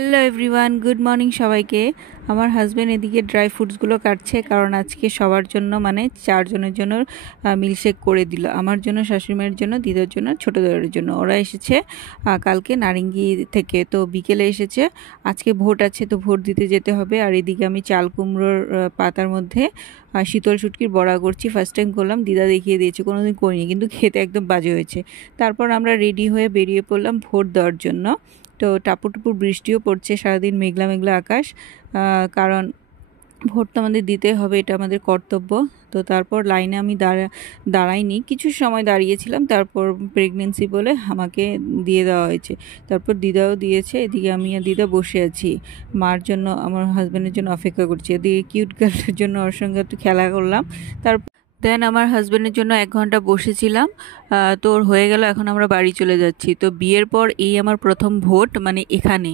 Hello everyone, good morning সবাইকে। আমার husband এদিকে ড্রাই ফ্রুটসগুলো কাটছে, কারণ আজকে সবার জন্য মানে 4 জনের জন্য মিল্কশেক করে দিল। আমার জন্য, শাশুড়িমায়ের জন্য, দিদার জন্য, ছোটো দেওয়ারের জন্য। ওরা এসেছে কালকে নারিঙ্গি থেকে, তো বিকেলে এসেছে। আজকে ভোট আছে, তো ভোট দিতে যেতে হবে। আর এদিকে আমি চাল কুমড়োর পাতার মধ্যে শীতল শুটকির বড়া করছি। ফার্স্ট টাইম করলাম, দিদা দেখিয়ে দিয়েছে, কোনোদিন করিনি, কিন্তু খেতে একদম বাজে হয়েছে। তারপর আমরা রেডি হয়ে বেরিয়ে পড়লাম ভোট দেওয়ার জন্য। তো টাপুর বৃষ্টিও পড়ছে, সারাদিন মেঘলা মেঘলা আকাশ। কারণ ভোট তো আমাদের দিতে হবে, এটা আমাদের কর্তব্য। তো তারপর লাইনে আমি দাঁড়াইনি, কিছু সময় দাঁড়িয়েছিলাম, তারপর প্রেগনেন্সি বলে আমাকে দিয়ে দেওয়া হয়েছে। তারপর দিদাও দিয়েছে। এদিকে আমি আর দিদা বসে আছি, মার জন্য, আমার হাজব্যান্ডের জন্য অপেক্ষা করছি। এদিকে কিউট গার্লের জন্য ওর সঙ্গে একটু খেলা করলাম। তারপর দেন আমার হাজব্যান্ডের জন্য 1 ঘন্টা বসেছিলাম। তো ওর হয়ে গেল, এখন আমরা বাড়ি চলে যাচ্ছি। তো বিয়ের পর এই আমার প্রথম ভোট, মানে এখানে।